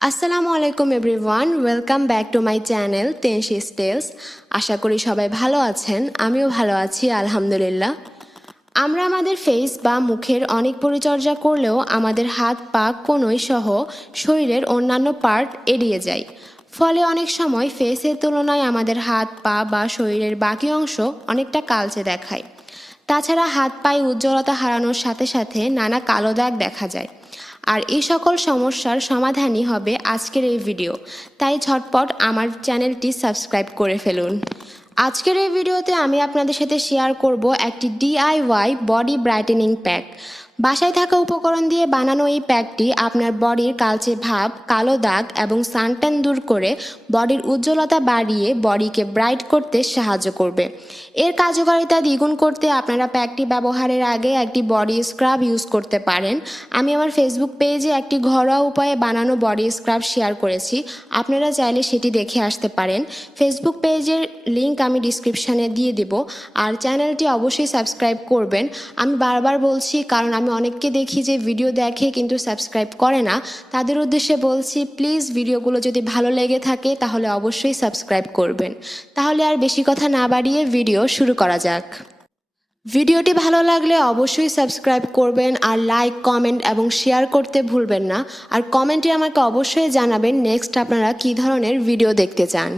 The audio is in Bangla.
আসসালামু আলাইকুম everyone, welcome back to my channel Tenshi's Tales. আশা করি সবাই ভালো আছেন, আমিও ভালো আছি আলহামদুলিল্লাহ। আমরা আমাদের ফেস বা মুখের অনেক পরিচর্যা করলেও আমাদের হাত পা কনুই সহ শরীরের অন্যান্য পার্ট এড়িয়ে যায়। ফলে অনেক সময় ফেসের তুলনায় আমাদের হাত পা বা শরীরের বাকি অংশ অনেকটা কালচে দেখায়। তাছাড়া হাত পায়ে উজ্জ্বলতা হারানোর সাথে সাথে নানা কালো দাগ দেখা যায়। আর এই সকল সমস্যার সমাধানই হবে আজকের এই ভিডিও, তাই ঝটপট আমার চ্যানেলটি সাবস্ক্রাইব করে ফেলুন। আজকের এই ভিডিওতে আমি আপনাদের সাথে শেয়ার করব একটি DIY বডি ব্রাইটেনিং প্যাক। বাসায় থাকা উপকরণ দিয়ে বানানো এই প্যাকটি আপনার বডির কালচে ভাব, কালো দাগ এবং সানট্যান দূর করে বডির উজ্জ্বলতা বাড়িয়ে বডিকে ব্রাইট করতে সাহায্য করবে। এর কার্যকারিতা দ্বিগুণ করতে আপনারা প্যাকটি ব্যবহারের আগে একটি বডি স্ক্রাব ইউজ করতে পারেন। আমি আমার ফেসবুক পেজে একটি ঘরোয়া উপায়ে বানানো বডি স্ক্রাব শেয়ার করেছি, আপনারা চাইলে সেটি দেখে আসতে পারেন। ফেসবুক পেজের লিংক আমি ডিসক্রিপশানে দিয়ে দেব। আর চ্যানেলটি অবশ্যই সাবস্ক্রাইব করবেন। আমি বারবার বলছি, কারণ আমি অনেককে দেখি যে ভিডিও দেখে কিন্তু সাবস্ক্রাইব করে না। তাদের উদ্দেশ্যে বলছি, প্লিজ ভিডিওগুলো যদি ভালো লেগে থাকে তাহলে অবশ্যই সাবস্ক্রাইব করবেন। তাহলে আর বেশি কথা না বাড়িয়ে ভিডিও শুরু করা যাক। ভিডিওটি ভালো লাগলে অবশ্যই সাবস্ক্রাইব করবেন, আর লাইক, কমেন্ট এবং শেয়ার করতে ভুলবেন না। আর কমেন্টে আমাকে অবশ্যই জানাবেন নেক্সট আপনারা কী ধরনের ভিডিও দেখতে চান।